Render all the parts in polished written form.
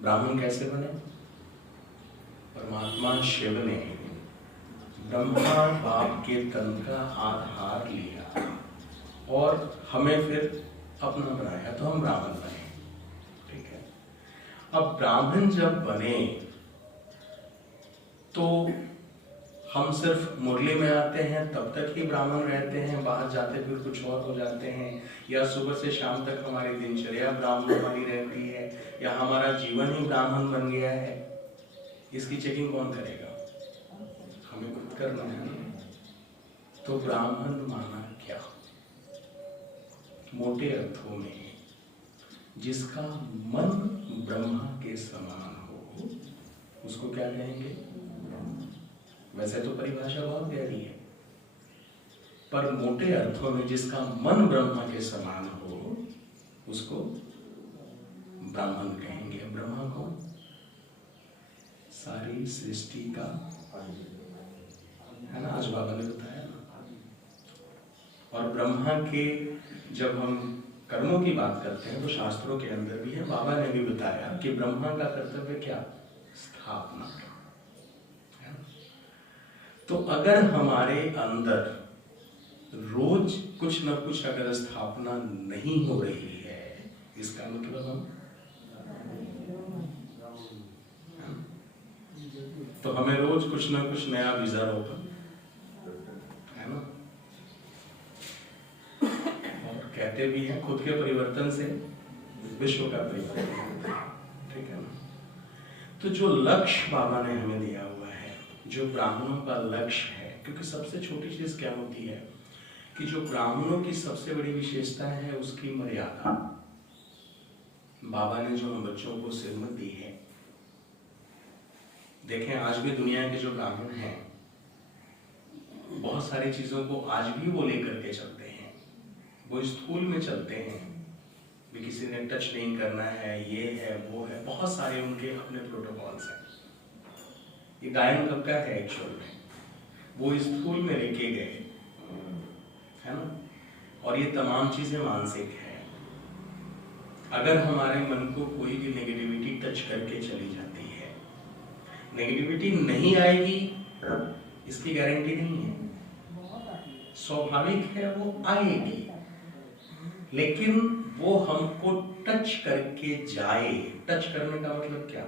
ब्राह्मण कैसे बने? परमात्मा शिव ने ब्रह्मा बाप के तन का आधार लिया और हमें फिर अपना बनाया, तो हम ब्राह्मण बने। ठीक है। अब ब्राह्मण जब बने तो हम सिर्फ मुरली में आते हैं तब तक ही ब्राह्मण रहते हैं, बाहर जाते फिर कुछ और हो जाते हैं, या सुबह से शाम तक हमारी दिनचर्या ब्राह्मण वाली रहती है, या हमारा जीवन ही ब्राह्मण बन गया है? इसकी चेकिंग कौन करेगा? हमें खुद करना है ना। तो ब्राह्मण माना क्या? मोटे अर्थों में जिसका मन ब्रह्मा के समान हो उसको क्या कहेंगे? वैसे तो परिभाषा बहुत गहरी है, पर मोटे अर्थों में जिसका मन ब्रह्मा के समान हो उसको ब्राह्मण कहेंगे। ब्रह्मा कौन? सारी सृष्टि का, है ना, आज बाबा ने बताया ना। और ब्रह्मा के जब हम कर्मों की बात करते हैं तो शास्त्रों के अंदर भी है, बाबा ने भी बताया कि ब्रह्मा का कर्तव्य क्या? स्थापना। तो अगर हमारे अंदर रोज कुछ न कुछ अगर स्थापना नहीं हो रही है, इसका मतलब हम, तो हमें रोज कुछ न कुछ नया वीजा होगा, है ना। और कहते भी हैं खुद के परिवर्तन से विश्व का परिवर्तन, ठीक है ना। तो जो लक्ष्य बाबा ने हमें दिया हुआ है, जो ब्राह्मणों का लक्ष्य है, क्योंकि सबसे छोटी चीज क्या होती है कि जो ब्राह्मणों की सबसे बड़ी विशेषता है उसकी मर्यादा। बाबा ने जो हम बच्चों को सिरमत दी है, देखें आज भी दुनिया के जो ब्राह्मण हैं बहुत सारी चीजों को आज भी वो लेकर के चलते हैं, वो स्थूल में चलते हैं भी, किसी ने टच नहीं करना है, ये है वो है, बहुत सारे उनके अपने प्रोटोकॉल्स हैं। ये गायन कब का है एक्चुअल में? वो स्थूल में लेके गए, है ना। और ये तमाम चीजें मानसिक है। अगर हमारे मन को कोई भी नेगेटिविटी टच करके चली जाती है, नेगेटिविटी नहीं आएगी इसकी गारंटी नहीं है, स्वाभाविक है वो आएगी, लेकिन वो हमको टच करके जाए। टच करने का मतलब क्या?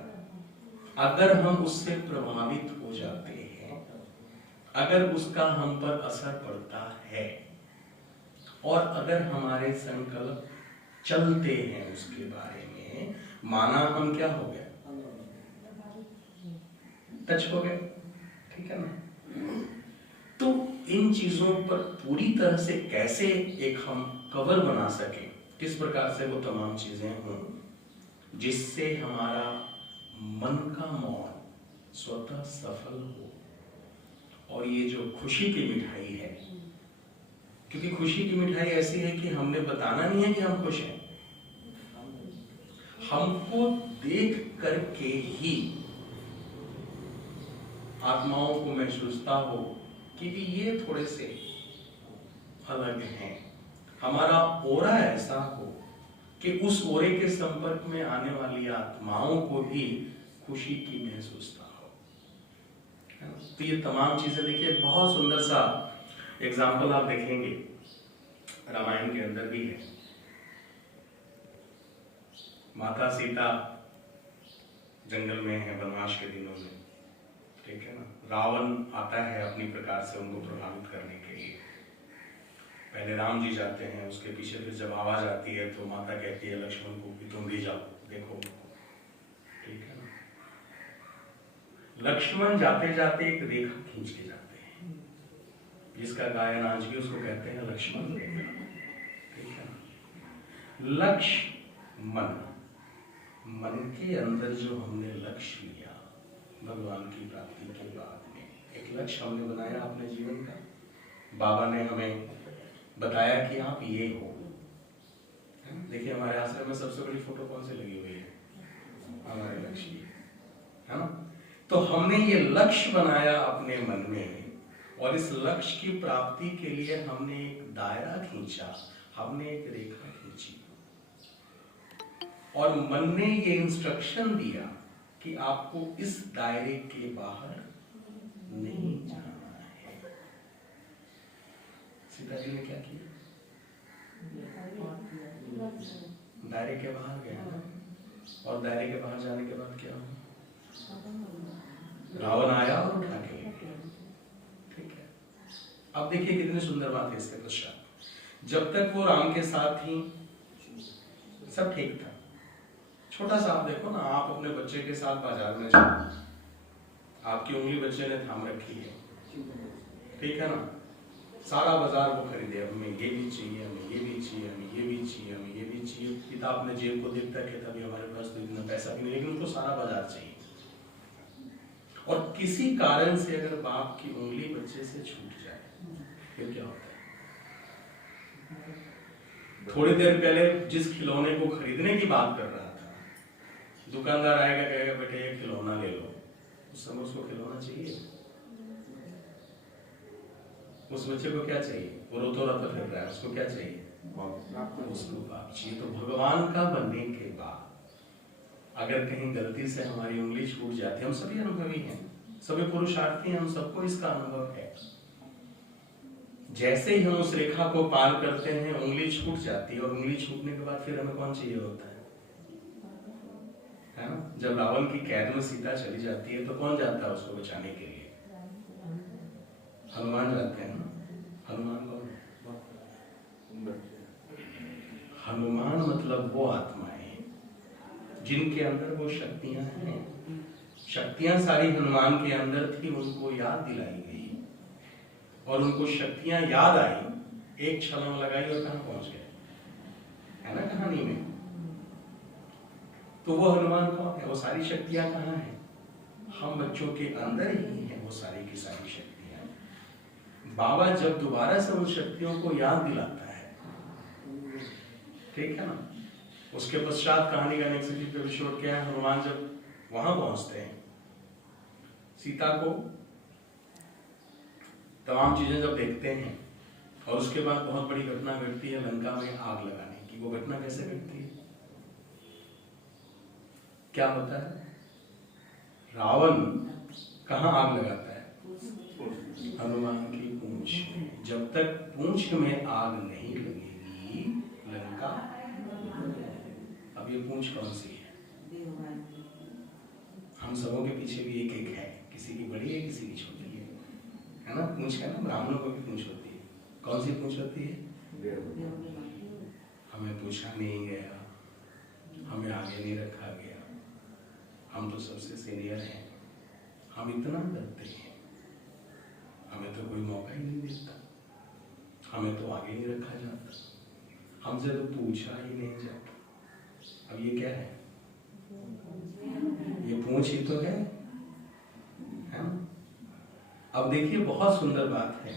अगर हम उससे प्रभावित हो जाते हैं, अगर उसका हम पर असर पड़ता है, और अगर हमारे संकल्प चलते हैं उसके बारे में, माना हम क्या हो गए? टच हो गए, ठीक है ना। तो इन चीजों पर पूरी तरह से कैसे एक हम कवर बना सके, किस प्रकार से वो तमाम चीजें हों जिससे हमारा मन का मौन स्वतः सफल हो। और ये जो खुशी की मिठाई है, क्योंकि खुशी की मिठाई ऐसी है कि हमने बताना नहीं है कि हम खुश हैं, हमको देख करके ही आत्माओं को महसूसता हो कि भी ये थोड़े से अलग हैं। हमारा ओरा ऐसा हो कि उस ओरे के संपर्क में आने वाली आत्माओं को भी खुशी की महसूसता हो। तो ये तमाम चीजें देखिए, बहुत सुंदर सा एग्जाम्पल आप देखेंगे रामायण के अंदर भी है। माता सीता जंगल में है वनवास के दिनों में, ठीक है ना। रावण आता है अपनी प्रकार से उनको प्रभावित करने के लिए। पहले राम जी जाते हैं, उसके पीछे फिर जब आवाज आती है तो माता कहती है लक्ष्मण को कि तुम भी जाओ, देखो, ठीक है ना। लक्ष्मण जाते जाते एक रेखा खींच के जाते हैं, जिसका गायन आज भी उसको कहते हैं लक्ष्मण रेखा, ठीक है ना। लक्ष्य मन के अंदर जो हमने लक्ष्य लिया भगवान की प्राप्ति के बाद में, एक लक्ष्य हमने बनाया अपने जीवन का। बाबा ने हमें बताया कि आप ये हो। देखिए हमारे आश्रम में सबसे बड़ी फोटो कौन सी लगी हुई है? हमारे लक्ष्य की, है ना। तो हमने ये लक्ष्य बनाया अपने मन में, और इस लक्ष्य की प्राप्ति के लिए हमने एक दायरा खींचा, हमने एक रेखा खींची। और मन ने ये इंस्ट्रक्शन दिया कि आपको इस दायरे के बाहर नहीं जाना है। सीता जी ने क्या किया? दायरे के बाहर गया ना, और दायरे के बाहर जाने के बाद क्या हुआ? रावण आया और उठा के ले गया। ठीक है, अब देखिए कितनी सुंदर बात है इसके पश्चात। जब तक वो राम के साथ थी सब ठीक था। छोटा सा आप देखो ना, आप अपने बच्चे के साथ बाजार में जाओ, आपकी उंगली बच्चे ने थाम रखी है, ठीक है ना, सारा बाजार वो खरीदे, हमें ये भी चाहिए, हमें ये भी चाहिए, हमें ये भी चाहिए, हमें ये भी चाहिए। पिता अपने जेब को देखता है कि तभी हमारे पास तो इतना पैसा भी नहीं, लेकिन उनको सारा बाजार चाहिए। और किसी कारण से अगर बाप की उंगली बच्चे से छूट जाए फिर क्या होता है? थोड़ी देर पहले जिस खिलौने को खरीदने की बात कर रहा था, दुकानदार आएगा कहेगा बेटे ये खिलौना ले लो, उस समय उसको खिलौना चाहिए? उस बच्चे को क्या चाहिए? वो रोता फिर रहा है, उसको क्या चाहिए? उसको बाप चाहिए। तो भगवान का बनने के बाद अगर कहीं गलती से हमारी उंगली छूट जाती है, हम सभी अनुभवी हैं, सभी पुरुषार्थी हैं, हम सबको इसका अनुभव है। जैसे ही हम उस रेखा को पार करते हैं उंगली छूट जाती है, और उंगली छूटने के बाद फिर हमें कौन चाहिए होता है ना? जब रावण की कैद में सीता चली जाती है तो कौन जाता है उसको बचाने के लिए? हनुमान जाते हैं ना। हनुमान कौन? हनुमान मतलब वो आत्माएं जिनके अंदर वो शक्तियां हैं। शक्तियां सारी हनुमान के अंदर थी, उनको याद दिलाई गई और उनको शक्तियां याद आई, एक छलांग लगाई और कहां पहुंच गए, है ना कहानी में। तो वो हनुमान कौन है? वो सारी शक्तियां कहां हैं? हम बच्चों के अंदर ही है वो सारी की सारी शक्तियां। बाबा जब दोबारा से उन शक्तियों को याद दिलाता है, ठीक है ना, उसके पश्चात कहानी का नेक्स्ट एपिसोड क्या है? हनुमान जब वहां पहुंचते हैं, सीता को तमाम चीजें जब देखते हैं, और उसके बाद बहुत बड़ी घटना घटती है लंका में आग लगाने की। वो घटना कैसे घटती है? क्या होता है? रावण कहां आग लगाता है? हनुमान की पूंछ में। जब तक पूंछ में आग नहीं लगेगी लंका। अब ये पूंछ कौन सी है? हम सबों के पीछे भी एक एक है, किसी की बड़ी है किसी की छोटी है ना। पूंछ का ना, ब्राह्मणों को भी पूंछ होती है। कौन सी पूंछ होती है? हमें पूछा नहीं गया, हमें आगे नहीं रखा गया, हम तो सबसे सीनियर हैं, हम इतना डरते हैं, हमें तो कोई मौका ही नहीं देता, हमें तो आगे नहीं रखा जाता, हमसे तो पूछा ही नहीं जाता। अब ये क्या है? ये पूंछ ही तो है ना। अब देखिए बहुत सुंदर बात है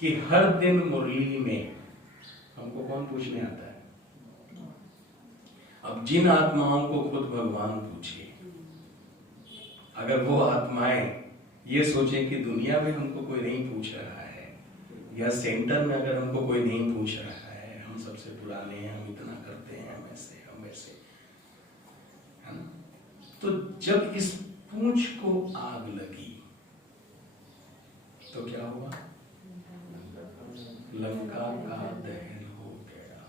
कि हर दिन मुरली में हमको कौन पूछने आता है? अब जिन आत्माओं को खुद भगवान पूछे, अगर वो आत्माएं ये सोचें कि दुनिया में हमको कोई नहीं पूछ रहा है, या सेंटर में अगर हमको कोई नहीं पूछ रहा है, हम सबसे पुराने हैं, हम इतना करते हैं, हम ऐसे हम वैसे, है ना। तो जब इस पूंछ को आग लगी तो क्या हुआ? लंका का दहन हो गया।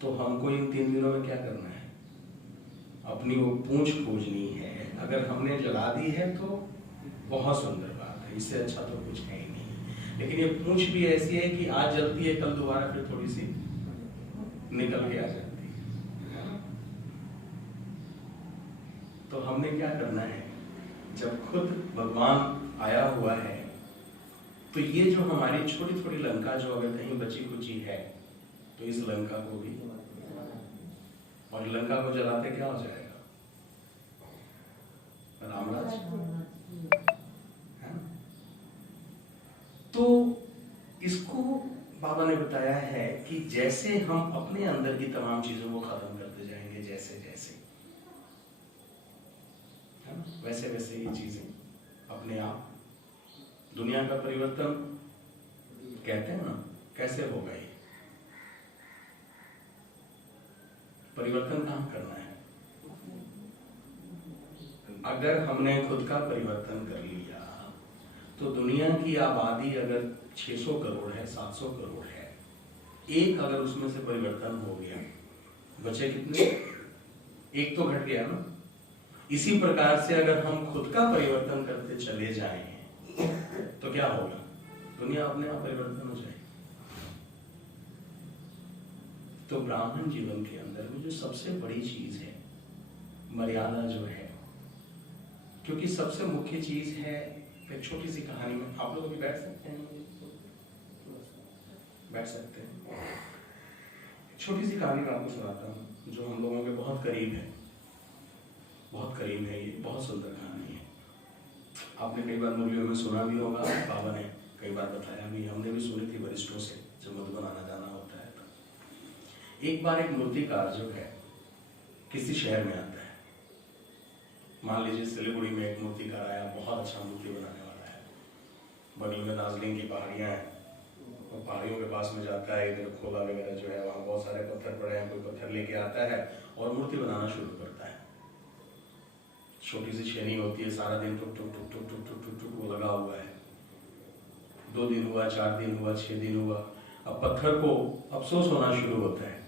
तो हमको इन 3 दिनों में क्या करना है? अपनी वो पूंछ खोजनी है। अगर हमने जला दी है तो बहुत सुंदर बात है, इससे अच्छा तो कुछ है ही नहीं। लेकिन ये पूंछ भी ऐसी है कि आज जलती है, कल दोबारा फिर थोड़ी सी निकल के आ जाती है। तो हमने क्या करना है? जब खुद भगवान आया हुआ है तो ये जो हमारी छोटी थोड़ी लंका जो अगर कहीं बची कुची है, तो इस लंका को भी, और लंका को जलाते क्या हो जाएगा? रामराज, है ना। तो इसको बाबा ने बताया है कि जैसे हम अपने अंदर की तमाम चीजों को खत्म करते जाएंगे, जैसे जैसे, है ना, वैसे वैसे ये चीजें अपने आप, दुनिया का परिवर्तन कहते हैं ना, कैसे होगा ये? परिवर्तन कहाँ करना है? अगर हमने खुद का परिवर्तन कर लिया तो दुनिया की आबादी अगर 600 करोड़ है, 700 करोड़ है, एक अगर उसमें से परिवर्तन हो गया, बचे कितने? एक तो घट गया ना। इसी प्रकार से अगर हम खुद का परिवर्तन करते चले जाएं तो क्या होगा? दुनिया अपने आप परिवर्तन हो जाएगी। तो ब्राह्मण जीवन के अंदर में जो सबसे बड़ी चीज है मर्यादा जो है, क्योंकि सबसे मुख्य चीज है। एक छोटी सी कहानी में आप लोग भी बैठ सकते हैं, बैठ सकते हैं। छोटी सी कहानी मैं आपको सुनाता हूँ जो हम लोगों के बहुत करीब है, बहुत करीब है। ये बहुत सुंदर कहानी है। आपने कई बार मुरलियों में सुना भी होगा, बाबा ने कई बार बताया भी, हमने भी सुनी थी वरिष्ठों से जब मधुबन आना जाना होता है। तो एक बार एक मूर्तिकार जो है किसी शहर में आता है। मान लीजिए सिलीगुड़ी में एक मूर्तिकार आया, बहुत अच्छा मूर्ति बनाने वाला है। बगल में दार्जिलिंग की पहाड़ियाँ हैं और पहाड़ियों के पास में जाता है, इधर खोला वगैरह जो है वहाँ बहुत सारे पत्थर पड़े हैं, कोई पत्थर लेके आता है और मूर्ति बनाना शुरू करता है। छोटी सी छेनी होती है, सारा दिन टुक टुक टुक टुक टुक टुक टुक टुक वो लगा हुआ है। 2 दिन हुआ, 4 दिन हुआ, 6 दिन हुआ। अब पत्थर को अफसोस होना शुरू होता है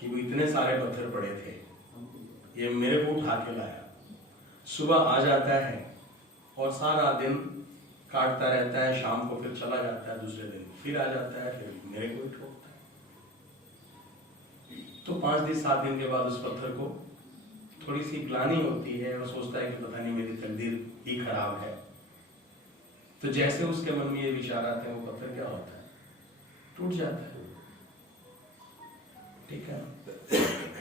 कि वो इतने सारे पत्थर पड़े थे, ये मेरे को उठा के लाया। सुबह आ जाता है और सारा दिन काटता रहता है, शाम को फिर चला जाता है, दूसरे दिन फिर आ जाता है, फिर मेरे को ठोकता है। तो 5 दिन 7 दिन के बाद उस पत्थर को थोड़ी सी ग्लानि होती है और सोचता है कि पता नहीं मेरी तकदीर ही खराब है। तो जैसे उसके मन में ये विचार आते हैं, वो पत्थर क्या होता है? टूट जाता है। ठीक है।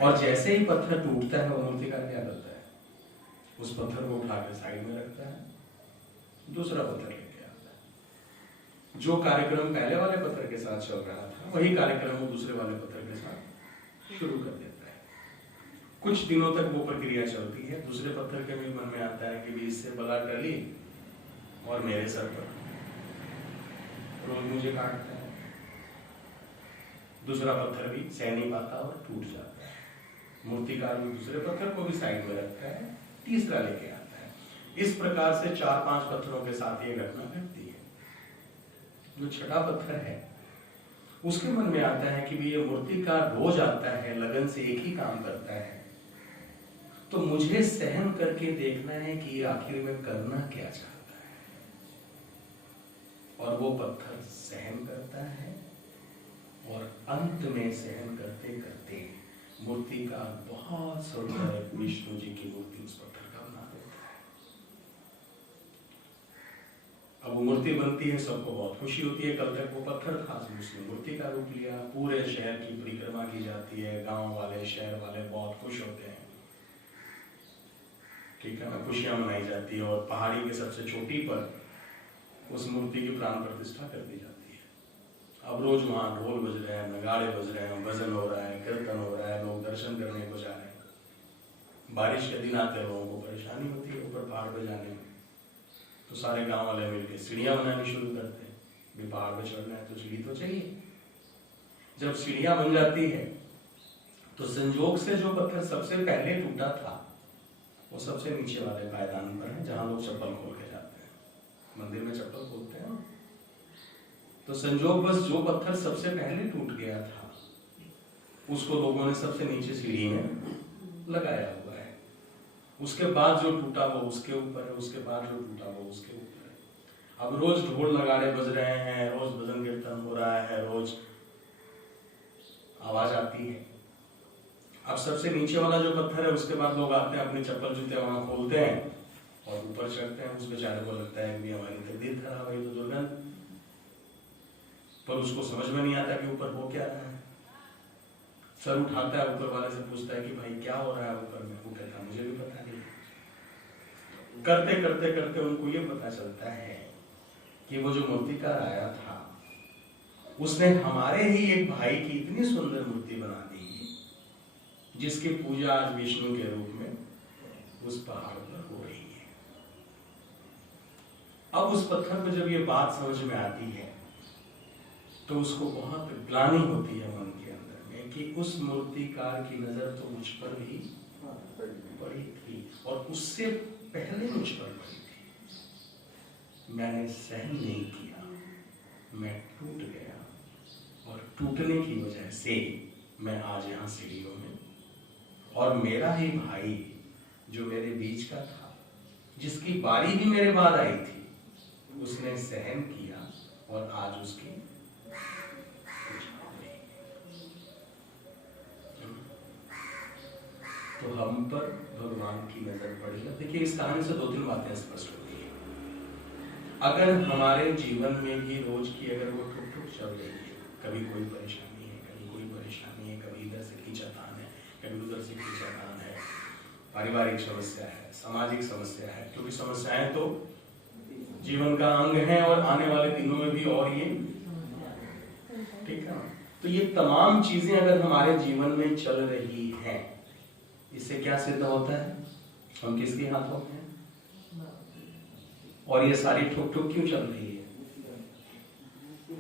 और जैसे ही पत्थर टूटता है, वो मूर्तिकार क्या करता है? उस पत्थर को उठा के साइड में रखता है, दूसरा पत्थर लेके आता है। जो कार्यक्रम पहले वाले पत्थर के साथ चल रहा था, वही कार्यक्रम वो दूसरे वाले पत्थर के साथ शुरू कर देता है। कुछ दिनों तक वो प्रक्रिया चलती है। दूसरे पत्थर के भी मन में आता है कि भी इससे बला टली और मेरे सर पर रोज मुझे काटता है। दूसरा पत्थर भी सह नहीं पाता और टूट जाता है। मूर्तिकार भी दूसरे पत्थर को भी साइड में रखता है, तीसरा लेके आता है। इस प्रकार से 4-5 पत्थरों के साथ ये घटना घटती है। जो छठा पत्थर है उसके मन में आता है कि भी ये मूर्तिकार रोज आता है, लगन से एक ही काम करता है, तो मुझे सहन करके देखना है कि ये आखिर में करना क्या चाहता है। और वो पत्थर सहन करता है और अंत में सहन करते करते मूर्तिकार बहुत सुंदर विष्णु जी की मूर्ति उस पत्थर का बना देता है। अब वो मूर्ति बनती है, सबको बहुत खुशी होती है। कल तक वो पत्थर था, उसने मूर्ति का रूप लिया। पूरे शहर की परिक्रमा की जाती है, गांव वाले शहर वाले बहुत खुश होते हैं। ठीक है ना, खुशियां मनाई जाती है और पहाड़ी के सबसे चोटी पर उस मूर्ति की प्राण प्रतिष्ठा कर दी जाती है। अब रोज वहां ढोल बज रहे हैं, नगाड़े बज रहे हैं, भजन हो रहा है, कीर्तन हो रहा है, लोग दर्शन करने को जा रहे हैं। बारिश के दिन आते लोगों को परेशानी होती है ऊपर पहाड़ पे जाने में, तो सारे गांव वाले मिलकर सीढ़ियां बनानी शुरू करते हैं। भी पहाड़ पे चढ़ना है तो सीढ़ी तो चाहिए। जब सीढ़ियां बन जाती है तो संजोग से जो पत्थर सबसे पहले टूटा था वो सबसे नीचे वाले पायदान पर है, जहां लोग चप्पल खोल के जाते हैं। मंदिर में चप्पल खोलते हैं। तो संजोग बस जो पत्थर सबसे पहले टूट गया था उसको लोगों ने सबसे नीचे सीढ़ी में लगाया हुआ है। उसके बाद जो टूटा वो उसके ऊपर है, उसके बाद जो टूटा वो उसके ऊपर है। अब रोज ढोल नगाड़े बज रहे हैं, रोज भजन कीर्तन हो रहा है, रोज आवाज आती है। अब सबसे नीचे वाला जो पत्थर है उसके बाद लोग आते हैं, अपने चप्पल जूते वहां खोलते हैं और ऊपर चढ़ते हैं। उस बेचारे को लगता है कि हमारी तकदीर खराब है, तो दुर्गंध, पर उसको समझ में नहीं आता कि ऊपर हो क्या रहा है। सर उठाता है, ऊपर वाले से पूछता है कि भाई क्या हो रहा है ऊपर में। वो कहता है मुझे भी पता नहीं। करते करते करते उनको ये पता चलता है कि वो जो मूर्तिकार आया था उसने हमारे ही एक भाई की इतनी सुंदर मूर्ति बना दी जिसकी पूजा आज विष्णु के रूप में उस पहाड़ पर हो रही है। अब उस पत्थर पर जब ये बात समझ में आती है तो उसको बहुत ग्लानि होती है मन के अंदर में कि उस मूर्तिकार की नजर तो मुझ पर भी पड़ी थी और उससे पहले मुझ पर पड़ी थी। मैंने सहन नहीं किया, मैं टूट गया और टूटने की वजह से मैं आज यहाँ सीढ़ियों में, और मेरा ही भाई जो मेरे बीच का था, जिसकी बारी भी मेरे बाद आई थी, उसने सहन किया और आज उसकी तो हम पर भगवान की नजर पड़ी। अब देखिए इस कहानी से 2-3 बातें स्पष्ट होती है। अगर हमारे जीवन में भी रोज की अगर वो ठुक ठुक चल रही है, कभी कोई परेशानी है, कभी कोई परेशानी है, कभी इधर से खींचातान है, कभी उधर से खींचातान है, पारिवारिक समस्या है, सामाजिक समस्या है, क्योंकि समस्याएं तो जीवन का अंग है और आने वाले दिनों में भी और ये, ठीक है। तो ये तमाम चीजें अगर हमारे जीवन में चल रही हैं, इससे क्या सिद्ध होता है? हम किसके हाथों में हैं? और ये सारी ठुक ठुक क्यों चल रही है?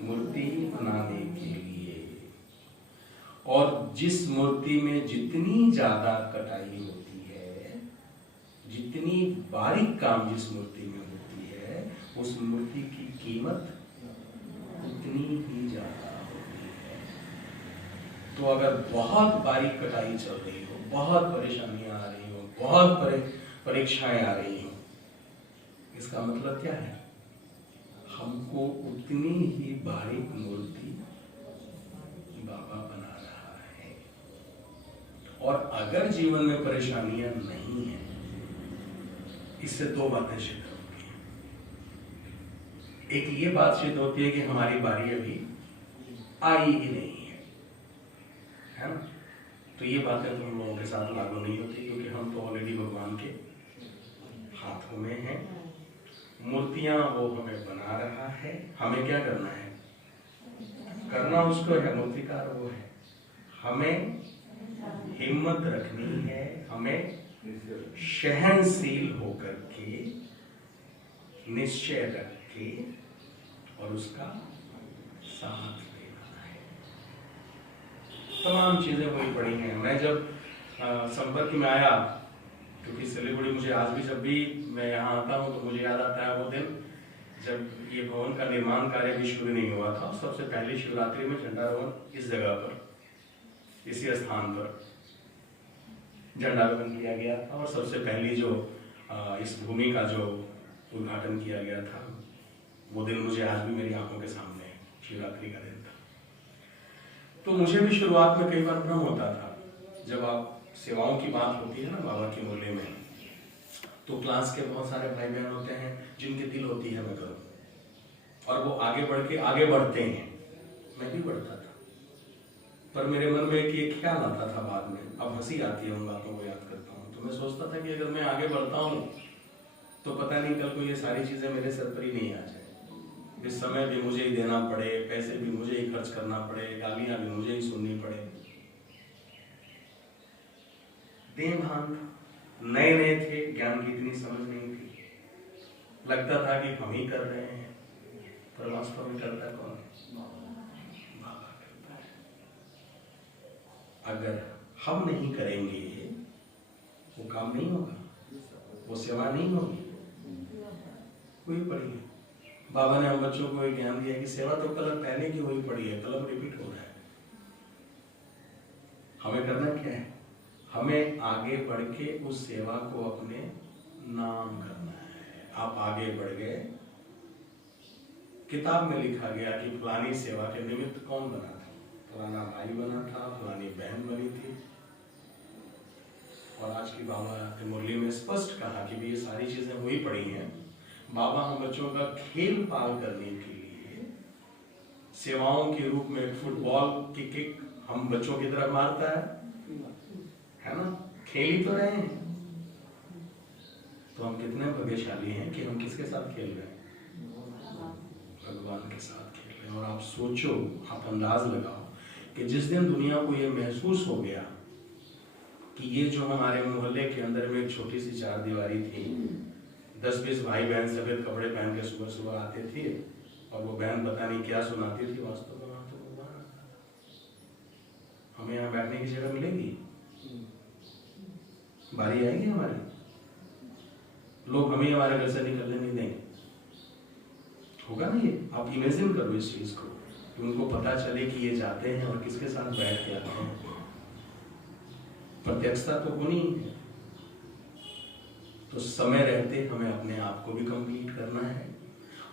मूर्ति बनाने के लिए। और जिस मूर्ति में जितनी ज्यादा कटाई होती है, जितनी बारीक काम जिस मूर्ति में होती है, उस मूर्ति की कीमत उतनी ही ज्यादा होती है। तो अगर बहुत बारीक कटाई चल रही हो, बहुत परेशानियां आ रही हो, बहुत परीक्षाएं आ रही हो, इसका मतलब क्या है? हमको उतनी ही बारीक मूर्ति बाबा बना रहा है। और अगर जीवन में परेशानियां नहीं है, इससे 2 बातें सिद्ध होती हैं। एक ये बात सिद्ध होती है कि हमारी बारी अभी आई ही नहीं है ना? तो ये बातें तो हम लोगों के साथ लागू नहीं होती, क्योंकि हम तो ऑलरेडी भगवान के हाथों में हैं। मूर्तियां वो हमें बना रहा है, हमें क्या करना है? करना उसको है, मूर्तिकार वो है। हमें हिम्मत रखनी है, हमें सहनशील होकर के, निश्चय रख के और उसका साथ देना है। तमाम चीजें वही पड़ी हैं। मैं जब संपर्क में आया, क्योंकि सिलीगुड़ी मुझे आज भी, जब भी मैं यहाँ आता हूँ तो मुझे याद आता है वो दिन जब ये भवन का निर्माण कार्य भी शुरू नहीं हुआ था। सबसे पहली शिवरात्रि में झंडारोहण इस जगह पर, इसी स्थान पर झंडारोहण किया गया था। और सबसे पहली जो इस भूमि का जो उद्घाटन किया गया था, वो दिन मुझे आज भी मेरी आंखों के सामने है, शिवरात्रि का दिन था। तो मुझे भी शुरुआत में कई बार भ्रम होता था, जब आप सेवाओं की बात होती है ना बाबा की मुरली में, तो क्लास के बहुत सारे भाई बहन होते हैं जिनकी दिल होती है मैं करूं, और वो आगे बढ़ के आगे बढ़ते हैं। मैं भी बढ़ता था, पर मेरे मन में एक ख्याल आता था बाद में, अब हंसी आती है उन बातों को याद करता हूँ। तो मैं सोचता था कि अगर मैं आगे बढ़ता हूँ तो पता नहीं कल को ये सारी चीजें मेरे सर पर ही नहीं आ जाए, इस समय भी मुझे ही देना पड़े, पैसे भी मुझे ही खर्च करना पड़े, गालियां भी मुझे ही सुननी पड़े। देवभान नए नए थे, ज्ञान की इतनी समझ नहीं थी, लगता था कि हम ही कर रहे हैं, पर वास्तव में करता कौन? बाबा करता है। अगर हम नहीं करेंगे वो काम नहीं होगा, वो सेवा नहीं होगी। हुई पड़ी है, बाबा ने हम बच्चों को एक ज्ञान दिया कि सेवा तो कलम पहले की हुई पड़ी है, कलम रिपीट हो रहा है। हमें करना क्या है? हमें आगे बढ़ के उस सेवा को अपने नाम करना है। आप आगे बढ़ गए, किताब में लिखा गया कि फलानी सेवा के निमित्त कौन बना था, फलाना भाई बना था, फलानी बहन बनी थी। और आज की बाबा की मुरली में स्पष्ट कहा कि भी ये सारी चीजें हुई पड़ी हैं। बाबा हम बच्चों का खेल पार करने के लिए सेवाओं के रूप में फुटबॉल की किक हम बच्चों की तरफ मारता है ना? खेल ही तो रहे हैं। तो हम कितने भाग्यशाली हैं कि हम किसके साथ खेल रहे हैं? भगवान के साथ खेल रहे हैं। और आप सोचो, आप अंदाज लगाओ कि जिस दिन दुनिया को ये महसूस हो गया कि ये जो हमारे मोहल्ले के अंदर में एक छोटी सी चार दीवारी थी, 10-20 भाई बहन सफेद कपड़े पहन के सुबह सुबह आते थे और वो बहन पता नहीं क्या सुनाती थी, वास्तव में हमें यहाँ बैठने की जगह मिलेगी, बारी आएगी हमारी, लोग हमें हमारे घर से निकलने नहीं देंगे, होगा ना ये? आप इमेजिन करो इस चीज को, कि उनको पता चले कि ये जाते हैं और किसके साथ बैठ के आते हैं। प्रत्यक्षता तो होनी ही है। तो समय रहते हमें अपने आप को भी कंप्लीट करना है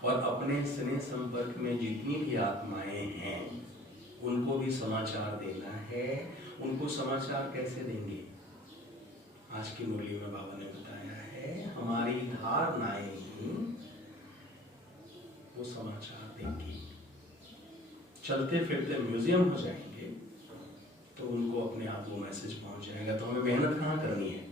और अपने स्नेह संपर्क में जितनी भी आत्माएं हैं उनको भी समाचार देना है। उनको समाचार कैसे देंगे? आज की मुरली में बाबा ने बताया है, हमारी धारणाएं ही वो समाचार देंगी। चलते फिरते म्यूजियम हो जाएंगे तो उनको अपने आप वो मैसेज पहुंच जाएगा। तो हमें मेहनत कहाँ करनी है?